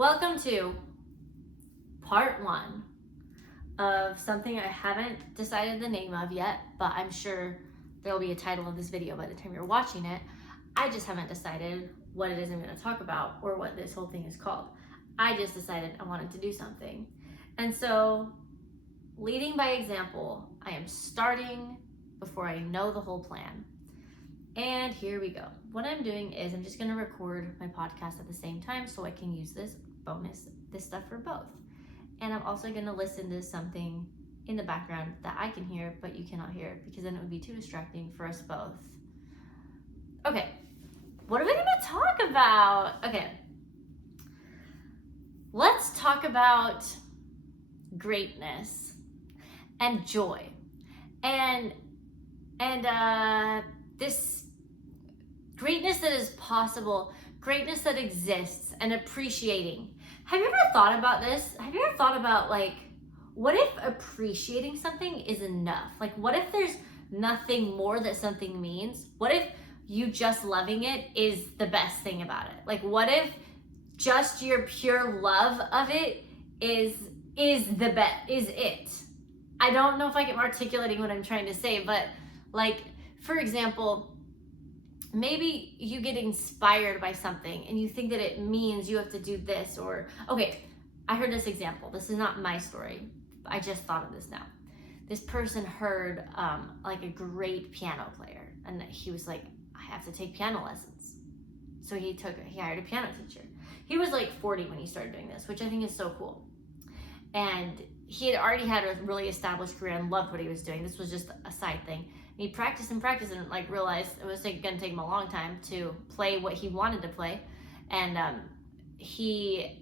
Welcome to part one of something I haven't decided the name of yet, but I'm sure there will be a title of this video by the time you're watching it. I just haven't decided what it is I'm going to talk about or what this whole thing is called. I just decided I wanted to do something. And so, leading by example, I am starting before I know the whole plan. And here we go. What I'm doing is I'm just going to record my podcast at the same time so I can use this stuff for both. And I'm also going to listen to something in the background that I can hear but you cannot hear, because then it would be too distracting for us both. Okay, what are we going to talk about? Okay, let's talk about greatness and joy and this greatness that is possible, greatness that exists, and appreciating. Have you ever thought about this? Have you ever thought about, like, what if appreciating something is enough? Like, what if there's nothing more that something means? What if you just loving it is the best thing about it? Like, what if just your pure love of it is it? I don't know if I'm articulating what I'm trying to say, but, like, for example, maybe you get inspired by something and you think that it means you have to do this, or, okay, I heard this example. This is not my story. I just thought of this now. This person heard like a great piano player, and he was like, I have to take piano lessons. So he hired a piano teacher. He was like 40 when he started doing this, which I think is so cool. And he had already had a really established career and loved what he was doing. This was just a side thing. And he practiced and like realized it was going to take him a long time to play what he wanted to play. And he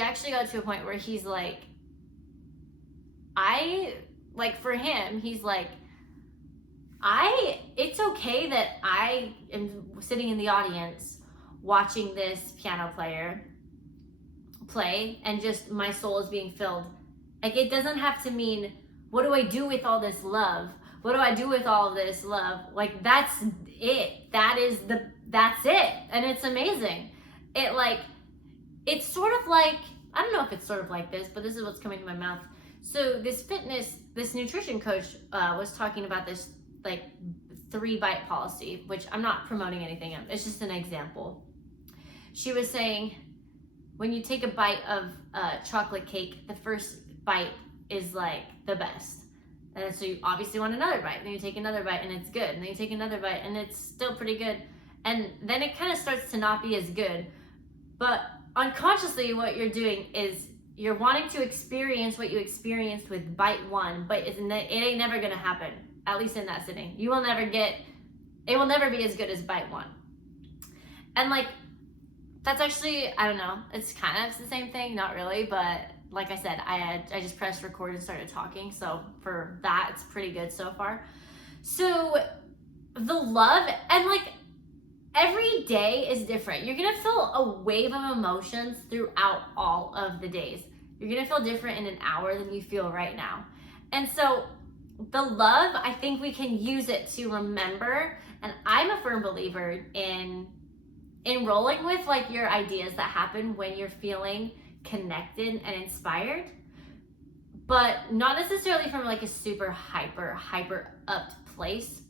actually got to a point where he's like, for him, he's like, it's okay that I am sitting in the audience watching this piano player play and just my soul is being filled. Like, it doesn't have to mean, what do I do with all this love? What do I do with all of this love? Like, that's it. That's it. And it's amazing. It's sort of like, I don't know if it's sort of like this, but this is what's coming to my mouth. So this nutrition coach was talking about this, like, 3-bite policy, which I'm not promoting anything. It's just an example. She was saying, when you take a bite of chocolate cake, the first bite is like the best. And so you obviously want another bite. Then you take another bite and it's good. And then you take another bite and it's still pretty good. And then it kind of starts to not be as good. But unconsciously what you're doing is you're wanting to experience what you experienced with bite one, but it ain't never going to happen, at least in that sitting. It will never be as good as bite one. And, like, that's actually, I don't know, it's kind of the same thing, not really, but like I said, I just pressed record and started talking, so for that, it's pretty good so far. So the love, and, like, every day is different. You're gonna feel a wave of emotions throughout all of the days. You're gonna feel different in an hour than you feel right now. And so the love, I think we can use it to remember, and I'm a firm believer in rolling with, like, your ideas that happen when you're feeling connected and inspired, but not necessarily from, like, a super hyper upped place.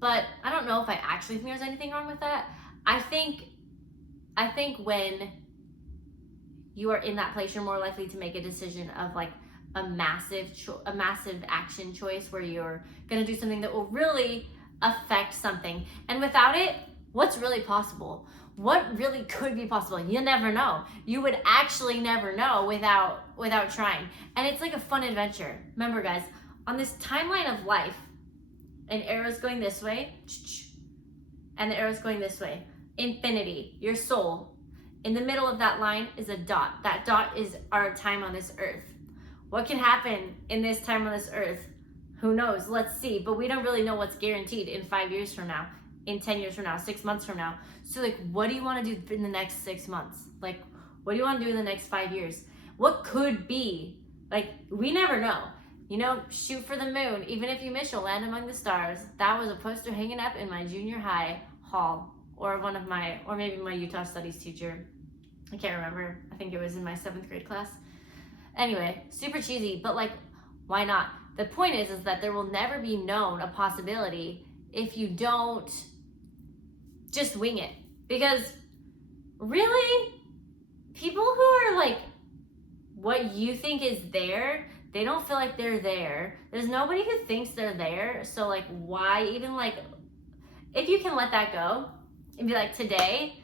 But I don't know if I actually think there's anything wrong with that. I think when you are in that place, you're more likely to make a decision of, like, a massive action choice where you're gonna do something that will really affect something. And without it, what's really possible? What really could be possible? You never know. You would actually never know without trying. And it's like a fun adventure. Remember, guys, on this timeline of life, an arrow's going this way, and the arrow's going this way. Infinity, your soul. In the middle of that line is a dot. That dot is our time on this earth. What can happen in this time on this earth? Who knows? Let's see. But we don't really know what's guaranteed in 5 years from now, in 10 years from now, 6 months from now. So, like, what do you want to do in the next 6 months? Like, what do you want to do in the next 5 years? What could be? Like, we never know. You know, shoot for the moon. Even if you miss, you'll land among the stars. That was a poster hanging up in my junior high hall, or maybe my Utah studies teacher I can't remember. I think it was in my 7th grade class. Anyway, super cheesy, but like, why not? The point is that there will never be known a possibility if you don't just wing it. Because really, people who are like, what you think is there, they don't feel like they're there. There's nobody who thinks they're there. So like, why even like, if you can let that go and be like, today,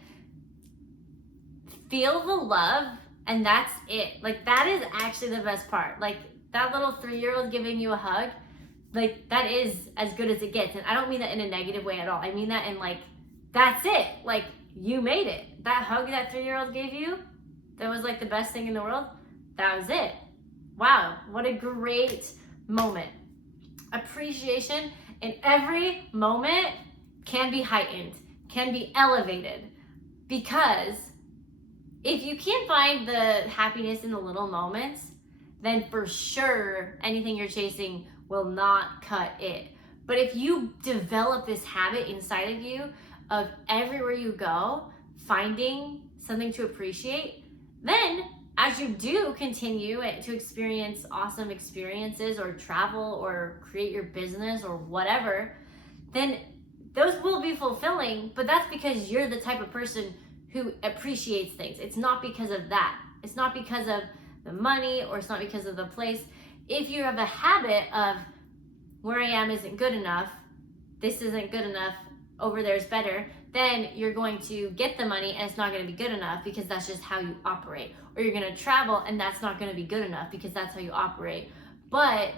feel the love, and that's it. Like, that is actually the best part. Like, that little 3-year-old giving you a hug, like, that is as good as it gets. And I don't mean that in a negative way at all. I mean that in like, that's it. Like, you made it. That hug that 3-year-old gave you, that was like the best thing in the world. That was it. Wow, what a great moment. Appreciation in every moment can be heightened, can be elevated, because if you can't find the happiness in the little moments, then for sure anything you're chasing will not cut it. But if you develop this habit inside of you of everywhere you go, finding something to appreciate, then as you do continue to experience awesome experiences or travel or create your business or whatever, then those will be fulfilling, but that's because you're the type of person who appreciates things. It's not because of that. It's not because of the money, or it's not because of the place. If you have a habit of, where I am isn't good enough, this isn't good enough, over there is better, then you're going to get the money and it's not going to be good enough because that's just how you operate. Or you're going to travel and that's not going to be good enough because that's how you operate. But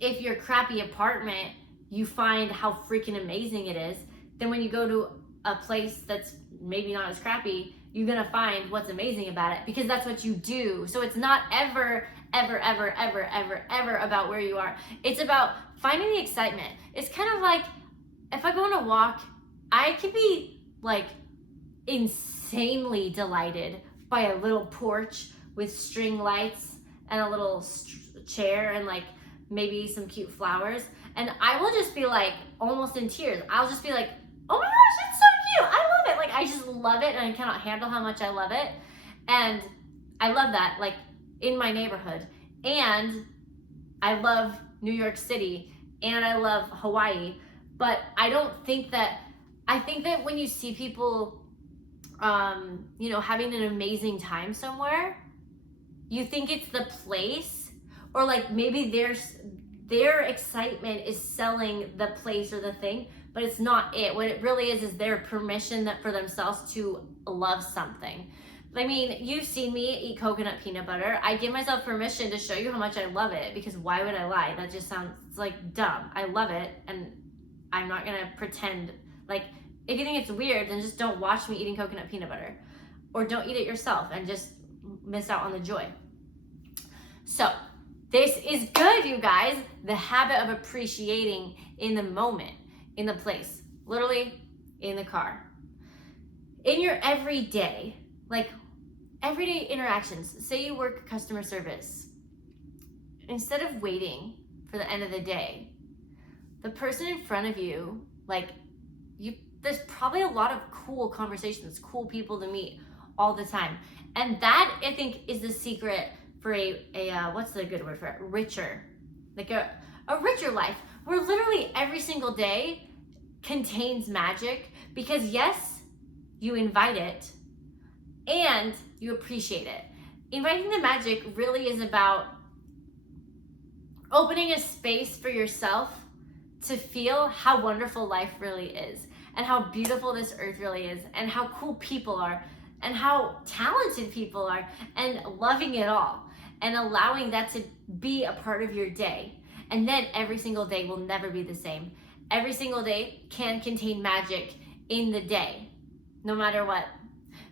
if your crappy apartment, you find how freaking amazing it is, then when you go to a place that's maybe not as crappy, you're going to find what's amazing about it because that's what you do. So it's not ever about where you are. It's about finding the excitement. It's kind of like, if I go on a walk, I could be like insanely delighted by a little porch with string lights and a little chair and like maybe some cute flowers. And I will just be like almost in tears. I'll just be like, oh my gosh, it's so cute. I love it. Like, I just love it and I cannot handle how much I love it. And I love that, like, in my neighborhood. And I love New York City and I love Hawaii. But I don't think that, I think that when you see people, having an amazing time somewhere, you think it's the place, or like maybe their excitement is selling the place or the thing, but it's not it. What it really is their permission for themselves to love something. I mean, you've seen me eat coconut peanut butter. I give myself permission to show you how much I love it, because why would I lie? That just sounds like dumb. I love it, and I'm not gonna pretend. Like, if you think it's weird, then just don't watch me eating coconut peanut butter, or don't eat it yourself and just miss out on the joy. So this is good, you guys. The habit of appreciating in the moment, in the place, literally in the car, in your everyday, like everyday interactions. Say you work customer service. Instead of waiting for the end of the day, the person in front of you, there's probably a lot of cool conversations, cool people to meet all the time. And that, I think, is the secret for what's the good word for it? Richer. Like a richer life, where literally every single day contains magic, because yes, you invite it and you appreciate it. Inviting the magic really is about opening a space for yourself to feel how wonderful life really is, and how beautiful this earth really is, and how cool people are, and how talented people are, and loving it all, and allowing that to be a part of your day. And then every single day will never be the same. Every single day can contain magic in the day, no matter what,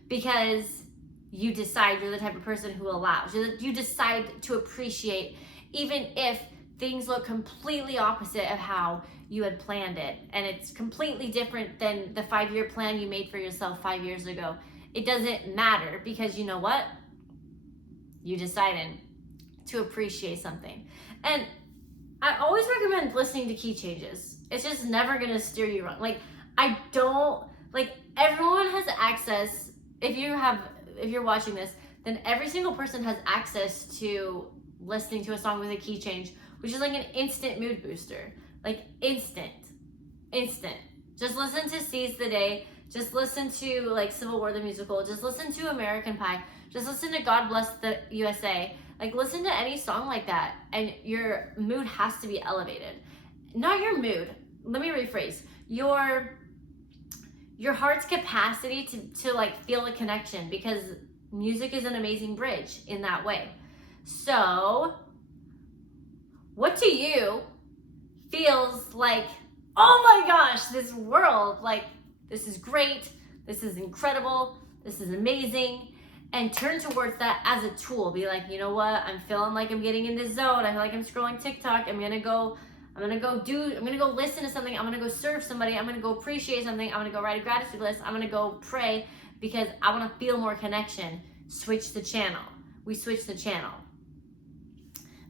because you decide you're the type of person who allows. You decide to appreciate, even if things look completely opposite of how you had planned it, and it's completely different than the 5-year plan you made for yourself 5 years ago. It doesn't matter, because you know what? You decided to appreciate something. And I always recommend listening to key changes. It's just never gonna steer you wrong. Everyone has access. If you have if you're watching this, then every single person has access to listening to a song with a key change, which is like an instant mood booster. Like instant. Just listen to Seize the Day. Just listen to like Civil War the musical. Just listen to American Pie. Just listen to God Bless the USA. Like listen to any song like that and your mood has to be elevated. Not your mood. Let me rephrase. Your heart's capacity to like feel a connection, because music is an amazing bridge in that way. So what to you feels like, oh my gosh, this world, like this is great, this is incredible, this is amazing, and turn towards that as a tool. Be like, you know what, I'm feeling like I'm getting in this zone, I feel like I'm scrolling TikTok, I'm gonna go listen to something, I'm gonna go serve somebody, I'm gonna go appreciate something, I'm gonna go write a gratitude list, I'm gonna go pray because I wanna feel more connection. Switch the channel. We switch the channel.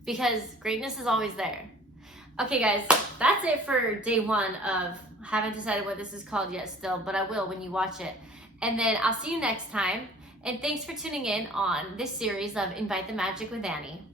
Because greatness is always there. Okay guys, that's it for day 1 of, haven't decided what this is called yet still, but I will when you watch it. And then I'll see you next time. And thanks for tuning in on this series of Invite the Magic with Annie.